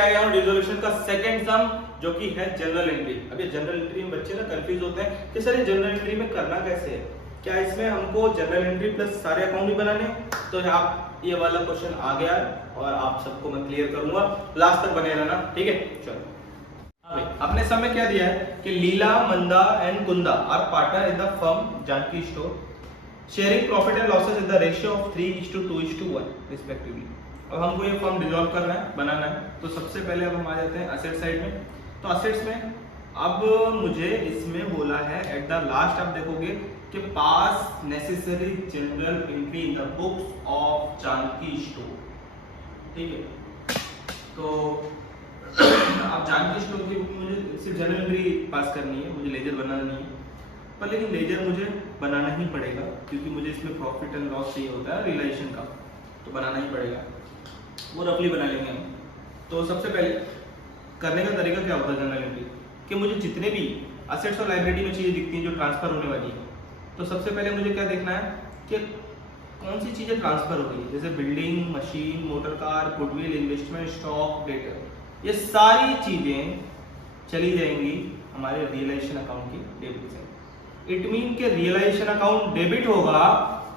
आ गया हूँ रिजोल्यूशन का सेकंड सम, जो कि है जनरल एंट्री। अब ये जनरल एंट्री में बच्चे ना कंफ्यूज होते हैं कि सर ये जनरल एंट्री में करना कैसे है, क्या इसमें हमको जनरल एंट्री प्लस सारे अकाउंट ही बनाने? तो आप ये वाला क्वेश्चन आ गया है और आप सबको मैं क्लियर करूंगा, लास्ट तक बने रहना, ठीक है। चलो अपने सम में क्या दिया है कि Leela, Manda and Kunda are partner in the firm Janki store, sharing profit and losses in the ratio of 3:2:1 respectively. अब हमको ये फर्म डिसॉल्व करना है, बनाना है। तो सबसे पहले अब हम आ जाते हैं असेट साइड में। तो असेट्स में अब मुझे इसमें बोला है एट द लास्ट आप देखोगे कि pass necessary journal entry in the books of Janaki store, ठीक है। तो अब जानकी स्टोर की बुक में मुझे सिर्फ जनरल एंट्री पास करनी है, मुझे लेजर बनाना नहीं है। पर लेकिन लेजर मुझे बनाना ही पड़ेगा क्योंकि मुझे इसमें प्रॉफिट एंड लॉस चाहिए होता है रियलाइजेशन का, तो बनाना ही पड़ेगा। वो रफली बना लेंगे हम। तो सबसे पहले करने का तरीका क्या होता है जनरल एंट्री कि मुझे जितने भी असेट्स और लायबिलिटी में चीजें दिखती हैं जो ट्रांसफर होने वाली है, तो सबसे पहले मुझे क्या देखना है कि कौन सी चीजें ट्रांसफर हो रही है, जैसे building, machine, motor car, goodwill, investment, stock, debtor, ये सारी चीजें चली जाएंगी हमारे रियलाइजेशन अकाउंट की डेबिट साइड। इट मीन के रियलाइजेशन अकाउंट डेबिट होगा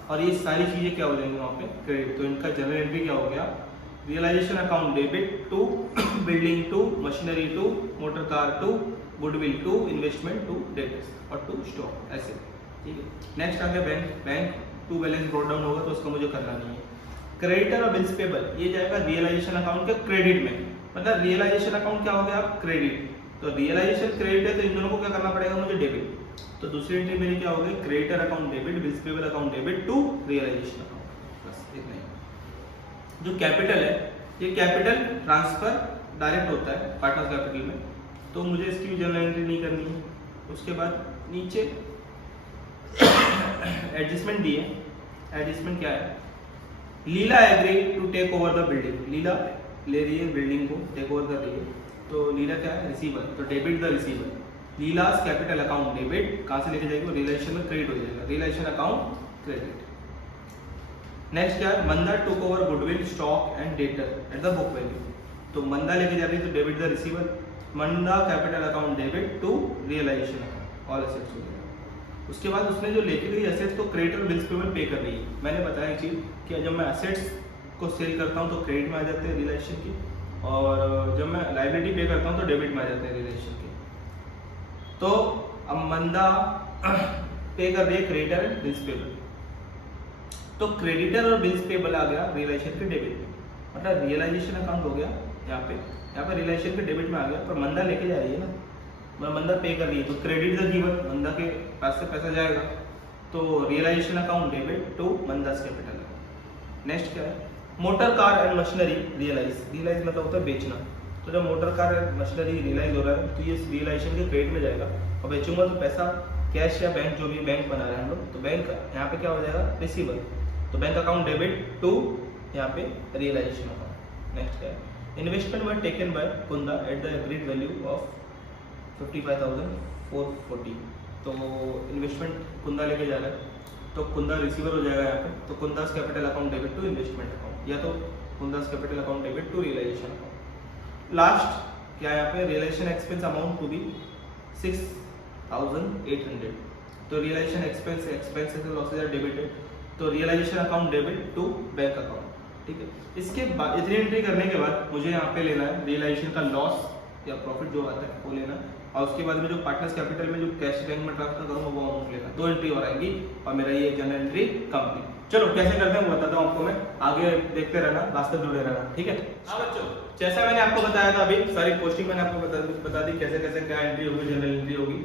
और ये सारी चीजें क्या हो जाएंगी वहां पे क्रेडिट। तो इनका जनरल एंट्री क्या हो गया, realisation account debit to building to machinery to motor car to goodwill to investment to debtors और टू स्टॉक, ऐसे, ठीक है। नेक्स्ट आ गया bank. Bank to balance brought down होगा तो उसको मुझे करना नहीं है। क्रेडिटर और बिल्स पेबल ये जाएगा रियलाइजेशन अकाउंट के क्रेडिट में, मतलब रियलाइजेशन अकाउंट क्या हो गया क्रेडिट। तो रियलाइजेशन क्रेडिट है तो इन दोनों को क्या करना पड़ेगा मुझे डेबिट। तो दूसरी एंट्री मेरी क्या होगी, creditor account debit, bills payable account debit to realisation account, बस इतना ही। जो कैपिटल है ये कैपिटल ट्रांसफर डायरेक्ट होता है पार्टनर कैपिटल में, तो मुझे इसकी भी जनरल एंट्री नहीं करनी है। उसके बाद नीचे एडजस्टमेंट दी है। एडजस्टमेंट क्या है, Leela agree to take over the building, Leela ले रही है बिल्डिंग को, टेक ओवर कर रही है। तो लीला क्या है रिसीवर, तो debit the receiver. Leelas capital account debit, कहां से लेके जाएगी वो रियलाइजेशन में क्रेडिट हो जाएगा, रियलाइजेशन अकाउंट क्रेडिट। नेक्स्ट क्या है, Manda took over goodwill, stock and debtor at the book value. तो मंदा लेके जा रही है तो debit the receiver, Manda capital account debit to realisation account, all assets हो जाएगा। उसके बाद उसने जो लेके गई एसेट्स तो क्रेडिट और बिल्स पेबल पे कर रही है। मैंने बताया एक चीज कि जब मैं एसेट्स को सेल करता हूँ तो क्रेडिट में आ जाते हैं रियलाइजेशन की, और जब मैं लायबिलिटी पे करता हूँ तो डेबिट में आ जाते हैं रियलाइजेशन की। तो अब मंदा पे कर रही है क्रेडिटर एंड बिल्स पेबल, तो क्रेडिटर और बिल्स पेबल आ गया रियलाइजेशन के डेबिट में, मतलब रियलाइजेशन अकाउंट हो गया यहाँ पे रियलाइजेशन के डेबिट में आ गया। पर मंदा लेके जा रही है ना, मंदा पे कर रही है तो क्रेडिट द गिवर, मंदा के पास से पैसा जाएगा, तो realisation account debit to Manda's capital. Next क्या है, motor car and machinery realise, realise मतलब होता है बेचना। तो जब motor car and machinery realise हो रहा है तो ये रियलाइजेशन के क्रेडिट में जाएगा, और बेचूंगा तो पैसा कैश या बैंक, जो भी बैंक बना रहे हैं हम लोग, तो बैंक यहाँ पे क्या हो जाएगा रिसीवर, तो बैंक अकाउंट डेबिट टू यहाँ पे रियलाइजेशन अकाउंट। नेक्स्ट क्या है, investment were taken by Kunda at the agreed value of 55,440। तो इन्वेस्टमेंट कुंदा लेके जा रहा है तो कुंदा रिसीवर हो जाएगा यहाँ पे, तो Kunda's capital account debit to investment account, या तो Kunda's capital account debit to realisation account. Last क्या है यहाँ पे, realisation expense amount to be 6,800। तो realisation expense, expenses and losses are debited, तो realisation account debit to bank account, ठीक है। इसके बाद इतनी एंट्री करने के बाद मुझे यहाँ पे लेना है रियलाइजेशन का लॉस या प्रॉफिट जो आता है वो लेना है, और उसके बाद में जो पार्टनर्स कैपिटल में जो कैश बैंक में ट्रांसफर करूंगा वो अमाउंट लेना। 2 एंट्री और आएंगी और मेरा ये जनरल एंट्री कंप्लीट। चलो कैसे करते हैं वो बताता हूँ आपको मैं, आगे देखते रहना, रास्ते जुड़े रहना, ठीक है। हाँ बच्चों, जैसा मैंने आपको बताया था अभी सारी पोस्टिंग मैंने आपको बता दी कैसे कैसे क्या एंट्री होगी, जनरल एंट्री होगी।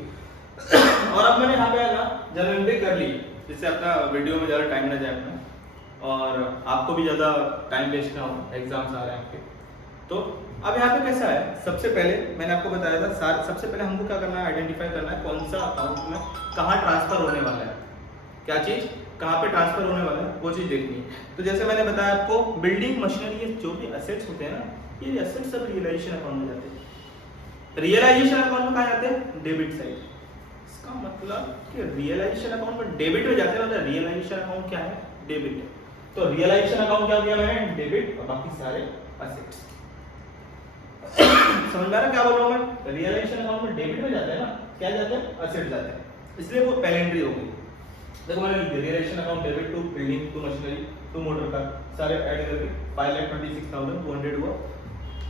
और अब मैंने यहाँ पे ना जनरल एंट्री कर ली, जिससे अपना वीडियो में ज़्यादा टाइम ना जाए अपना, और आपको भी ज़्यादा टाइम वेस्ट ना हो, एग्जाम्स आ रहे हैं आपके। तो अब यहाँ पे कैसा है, सबसे पहले मैंने आपको बताया था, सबसे पहले हमको क्या करना है, आइडेंटिफाई करना है कौन सा अकाउंट में कहाँ ट्रांसफर होने वाला है, क्या चीज़ कहाँ पे ट्रांसफर होने वाला है वो चीज़ देखनी है। तो जैसे मैंने बताया आपको, बिल्डिंग, मशीनरी, ये जो भी एसेट्स होते हैं ना, ये एसेट्स सब रियलाइजेशन अकाउंट में जाते हैं। रियलाइजेशन अकाउंट में कहाँ जाते हैं, डेबिट साइड। इसका मतलब कि रियलाइजेशन अकाउंट में डेबिट में जाते हैं, मतलब रियलाइजेशन अकाउंट क्या है, डेबिट है। तो रियलाइजेशन अकाउंट क्या दिया मैंने, डेबिट, और बाकी सारे एसेट्स। समझ में आ रहा क्या बोल रहा हूँ मैं? रियलाइजेशन अकाउंट में डेबिट में जाते हैं ना, क्या जाते हैं? असेट जाते हैं, इसलिए वो पहले एंट्री हो गई। देखो मैंने लिख दिया realisation account debit to building, to machinery, to motor car, सारे ऐड करके 5,26,200 हुआ।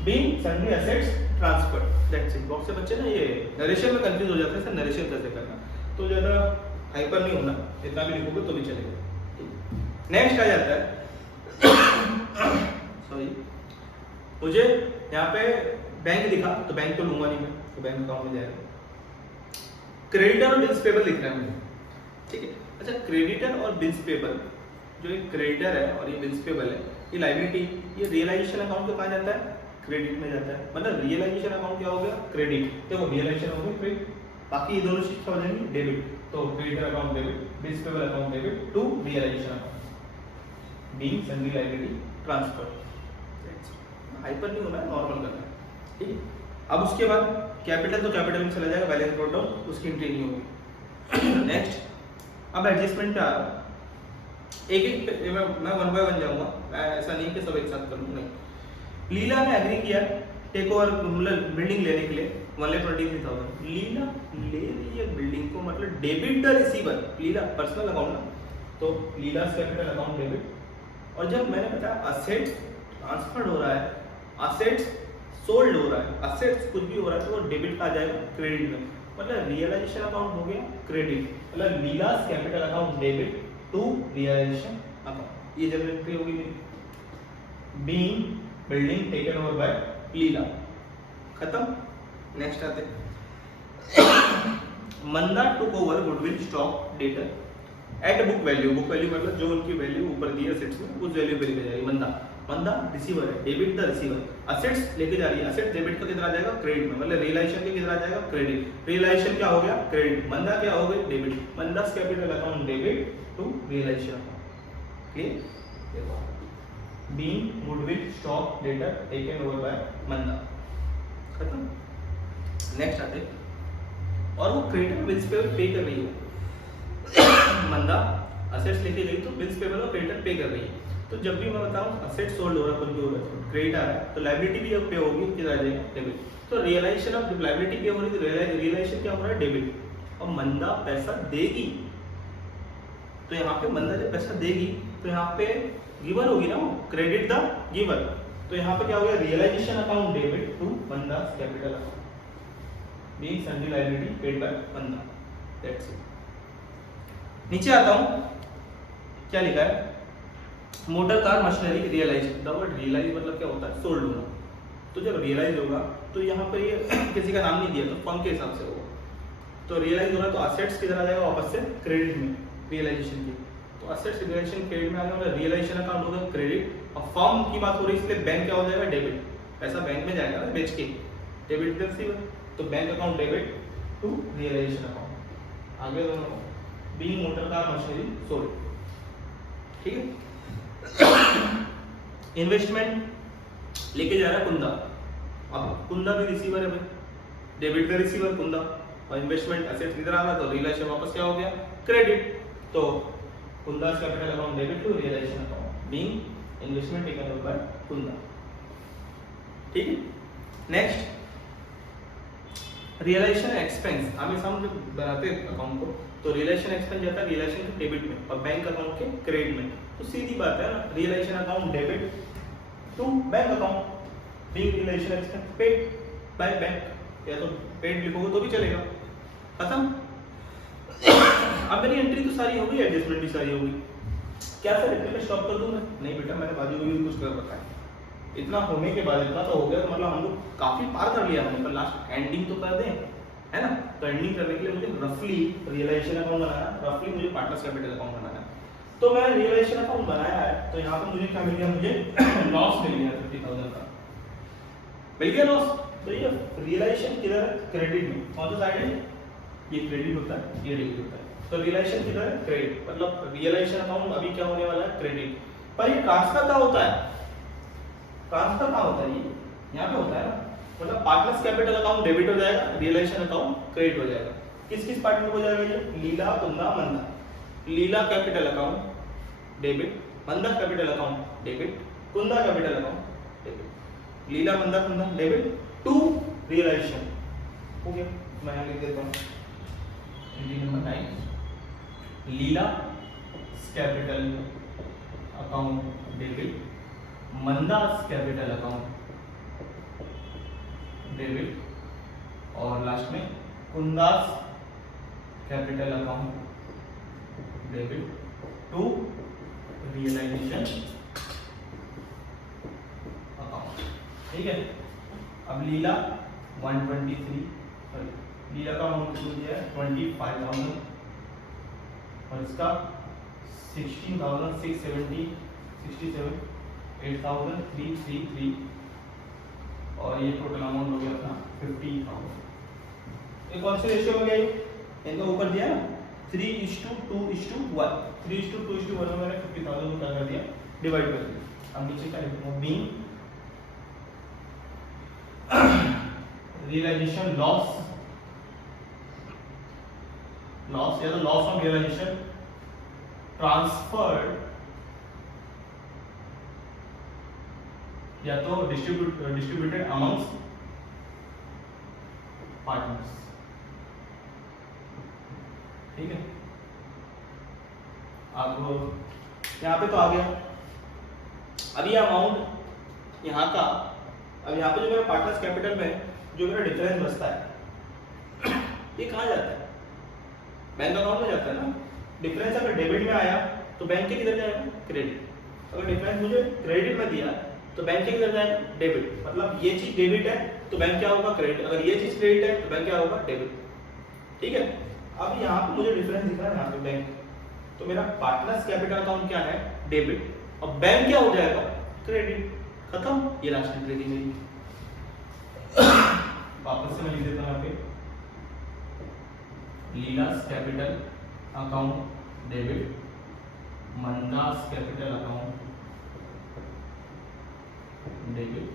Being sundry assets transfer, that's it. बहुत से बच्चे ना ये नरेशन में कंफ्यूज हो जाते हैं, सर नरेशन कैसे करना, तो ज्यादा हाइपर नहीं होना, इतना भी लिखोगे तो भी चलेगा। नेक्स्ट आ जाता है सॉरी, मुझे यहाँ पे बैंक लिखा तो बैंक तो लूंगा नहीं मैं, तो बैंक अकाउंट में जाएगा। क्रेडिटर और बिल्स पेबल लिख रहा है मुझे, ठीक है। अच्छा, क्रेडिटर और बिल्स पेबल, जो एक क्रेडिटर है और ये बिल्स पेबल है, ये लायबिलिटी, ये रियलाइजेशन अकाउंट में कहाँ जाता है? क्रेडिट में जाता है। मतलब रियलाइजेशन अकाउंट क्या हो गया? क्रेडिट। देखो रियलाइजेशन हो गया क्रेडिट, बाकी ये दोनों चीज क्या हो जाएंगी? डेबिट। तो creditor account debit, bills payable account debit to realisation account, being sundry liability transfer. Hyper नहीं होना है, नॉर्मल करना है, ठीक है। अब उसके बाद कैपिटल, तो कैपिटल में चला जाएगा, बैलेंस ब्रॉट डाउन, उसकी एंट्री नहीं होगी। नेक्स्ट, अब एडजस्टमेंट क्या आ रहा है? एक एक मैं वन बाय वन जाऊंगा, मैं ऐसा नहीं कि सब एक साथ करूँ, नहीं। लीला ने एग्री किया टेक ओवर, मतलब बिल्डिंग लेने के लिए 1,23,000। लीला ले रही है बिल्डिंग को, मतलब debit the receiver, Leela personal account ना, तो लीला कैपिटल अकाउंट डेबिट। और जब मैंने बताया असेट्स ट्रांसफर्ड हो रहा है, असेट्स सोल्ड हो रहा है, असेट्स कुछ भी हो रहा है, तो वो डेबिट आ जाएगा क्रेडिट में। मतलब रियलाइजेशन अकाउंट हो गया क्रेडिट, मतलब Leela's capital account debit to realisation account, ये जनरल एंट्री होगी मेरी। Being building taken over by Leela, खत्म। नेक्स्ट आते Manda took over goodwill stock debtor at book value, book value मतलब जो उनकी वैल्यू ऊपर दी है असेट्स में, उस वैल्यू पे लेके जाएगी। मंदा रिसीवर है, डेबिट द रिसीवर, असेट्स लेके जा रही है, असेट्स डेबिट का किधर आ जाएगा? क्रेडिट में, मतलब रियलाइजेशन के किधर आ जाएगा? क्रेडिट। रियलाइजेशन क्या हो गया? क्रेडिट। मंदा क्या हो गई? Debit. Manda's capital account debit to realisation account, clear. Being goodwill stock debtor taken over by Manda, खत्म। नेक्स्ट आते, और वो क्रेडिटर बिल्स पे कर रही है। मंदा असेट्स लेके गई तो बिल्स पेबल और क्रेडिटर पे कर रही है। तो जब भी मैं बताऊं असेट सोल्ड हो रहा है, कुछ भी हो रहा है, क्रेडिट आ रहा है, तो लायबिलिटी भी अब पे होगी, किधर आ जाएगा? डेबिट। तो रियलाइजेशन ऑफ जब लायबिलिटी पे हो रही है तो रियलाइजेशन क्या हो रहा है? डेबिट। और मंदा पैसा देगी, तो यहाँ पे मंदा जब पैसा देगी तो यहाँ पे गिवर होगी ना, वो क्रेडिट द गिवर, तो यहाँ पे क्या हो गया? Realisation account debit to Manda capital account, being sundry liability paid by Manda, that's it. नीचे आता हूँ, क्या लिखा है? Motor car machinery realise. The word realise मतलब क्या होता है? सोल्ड होना। तो जब रियलाइज होगा तो यहाँ पर ये किसी का नाम नहीं दिया, तो फर्म के हिसाब से होगा। तो रियलाइज हो रहा है तो असेट्स किधर आ जाएगा? वापस से क्रेडिट में, रियलाइजेशन की। तो असेट्स रियलाइजेशन क्रेडिट में आ गया, रियलाइजेशन अकाउंट होगा क्रेडिट, और फर्म की बात हो रही है इसलिए बैंक क्या हो जाएगा? डेबिट। पैसा बैंक में जाएगा ना बेच के, डेबिट रिसीवर, तो bank account debit to realisation account. आगे दोनों being motor car machinery sold, ठीक है। इन्वेस्टमेंट लेके जा रहा है कुंदा, अब कुंदा भी रिसीवर है भाई, डेबिट का रिसीवर कुंदा, और इन्वेस्टमेंट असेट्स इधर आ रहा, तो रियलाइजेशन वापस क्या हो गया? क्रेडिट। तो Kunda capital account debit to realisation account, being investment taken over by Kunda, ठीक है। नेक्स्ट, रियलाइजेशन एक्सपेंस, हमें समझ बनाते हैं अकाउंट को, तो रियलाइजेशन एक्सपेंस जाता है रियलाइजेशन के डेबिट में और बैंक अकाउंट के क्रेडिट में। तो सीधी बात है ना, realisation account debit to bank account, being realisation expense paid by bank, या तो पेड लिखोगे तो भी चलेगा, खत्म। अब मेरी एंट्री तो सारी हो गई, एडजस्टमेंट भी सारी हो गई। क्या सर इतने में स्टॉप कर दूं मैं? नहीं बेटा, मैंने बाजू में भी कुछ कर रखा है। इतना होने के बाद, इतना तो हो गया, तो मतलब हम लोग काफी पार कर लिया हमने, पर लास्ट एंडिंग तो कर दें, है ना। तो एंडिंग करने के लिए मुझे रफली रियलाइजेशन अकाउंट बनाना, रफली मुझे पार्टनर्स कैपिटल अकाउंट बनाना है। तो मैंने रियलाइजेशन अकाउंट बनाया है, तो यहाँ पे मुझे क्या मिल गया? मुझे लॉस मिल गया 50,000 का, मिल गया लॉस। तो ये रियलाइजेशन किधर है? क्रेडिट में। कौन सा साइड है? ये क्रेडिट होता है, ये डेबिट होता है। तो रियलाइजेशन किधर है? क्रेडिट, मतलब रियलाइजेशन अकाउंट अभी क्या होने वाला है? क्रेडिट। पर ये ट्रांसफर क्या होता है? ट्रांसफर कहाँ होता है? ये यहाँ पे होता है ना, मतलब पार्टनर्स कैपिटल अकाउंट डेबिट हो जाएगा, रियलाइजेशन अकाउंट क्रेडिट हो जाएगा। किस किस पार्टनर को जाएगा ये? Leela, Kunda, Manda. Leela capital account debit, Manda capital account debit, Kunda capital account debit. Leela, Manda, Kunda debit, to realisation. हो गया, मैं यहाँ लिख देता हूँ entry number 9, Leela's capital account debit, Manda's capital account debit, और लास्ट में Kunda's capital account debit to realisation account. ठीक है, अब लीला 123, लीला का अमाउंट कितना है 25,000 और इसका 16,670 67 8,333 और ये टोटल अमाउंट हो गया अपना 50,000। ये कौन से रेशियो में गया, इनका ऊपर दिया ना 3:2:1, 3:2:1 में मैंने 50,000 को क्या कर दिया, डिवाइड कर दिया। अब नीचे क्या लिखूंगा, बीइंग रियलाइजेशन लॉस या तो लॉस ऑफ रियलाइजेशन ट्रांसफर्ड या तो डिस्ट्रीब्यूटेड अमंग्स पार्टनर्स। ठीक है, अब यहाँ पे तो आ गया। अब ये अमाउंट यहाँ का, अब यहाँ पे जो मेरा पार्टनर्स कैपिटल में जो मेरा डिफरेंस बचता है ये कहाँ जाता है, बैंक अकाउंट में जाता है ना। डिफरेंस अगर डेबिट में आया तो बैंक के किधर जाएगा, क्रेडिट। अगर डिफरेंस मुझे क्रेडिट में दिया तो बैंक के किधर जाएगा, डेबिट। मतलब ये चीज डेबिट है तो बैंक क्या होगा, क्रेडिट। अगर ये चीज क्रेडिट है तो बैंक क्या होगा, डेबिट। ठीक है, अब यहाँ पे मुझे डिफरेंस दिख रहा है यहाँ पे बैंक, तो मेरा पार्टनर्स कैपिटल अकाउंट क्या है, डेबिट, और बैंक क्या हो जाएगा, क्रेडिट। खत्म, ये लास्ट एंट्री थी मेरी। वापस से मैं लिख देता हूँ यहाँ पे, Leela's capital account debit, Manda's capital account debit,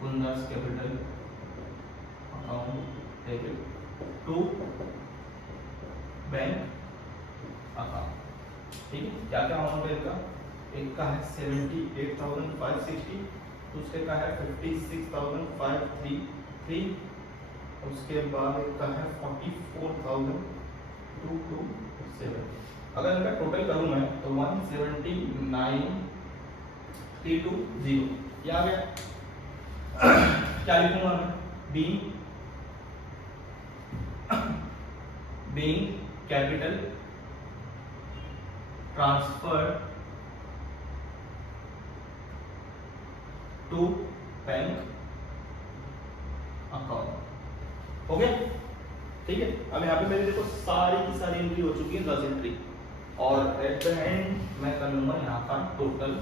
Kunda's capital account debit to bank account. ठीक है, क्या क्या अमाउंट है इनका, एक का है 78,560, दूसरे का है 56,533, उसके बाद एक का है 44,227। अगर इनका टोटल करूं मैं तो 179,320 ये आ गया। क्या लिखूंगा मैं, being capital transfer to bank account. हो गया, ठीक है। अब यहाँ पे मेरे देखो सारी की सारी एंट्री हो चुकी है, 10 एंट्री, और एट द एंड मैं कर लूंगा यहाँ का टोटल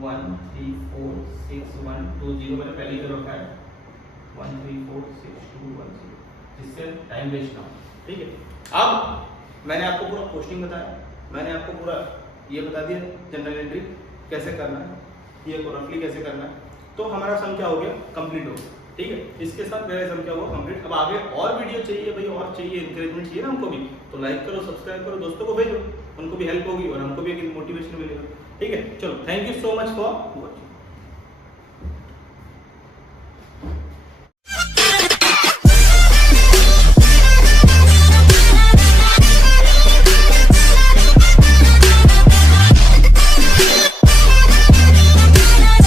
1346120 मैंने पहले ही कर रखा है 1346210, जिससे टाइम वेस्ट ना हो। ठीक है, अब मैंने आपको पूरा पोस्टिंग बताया, मैंने आपको पूरा ये बता दिया जनरल एंट्री कैसे करना है, ये रफली कैसे करना है, तो हमारा सम क्या हो गया, कंप्लीट हो गया। ठीक है, इसके साथ मेरा सम क्या हुआ, कंप्लीट। अब आगे और वीडियो चाहिए भाई, और चाहिए, इंकरेजमेंट चाहिए ना हमको भी, तो लाइक करो, सब्सक्राइब करो, दोस्तों को भेजो, उनको भी हेल्प होगी और हमको भी एक मोटिवेशन मिलेगा। ठीक है, चलो, thank you so much for watching.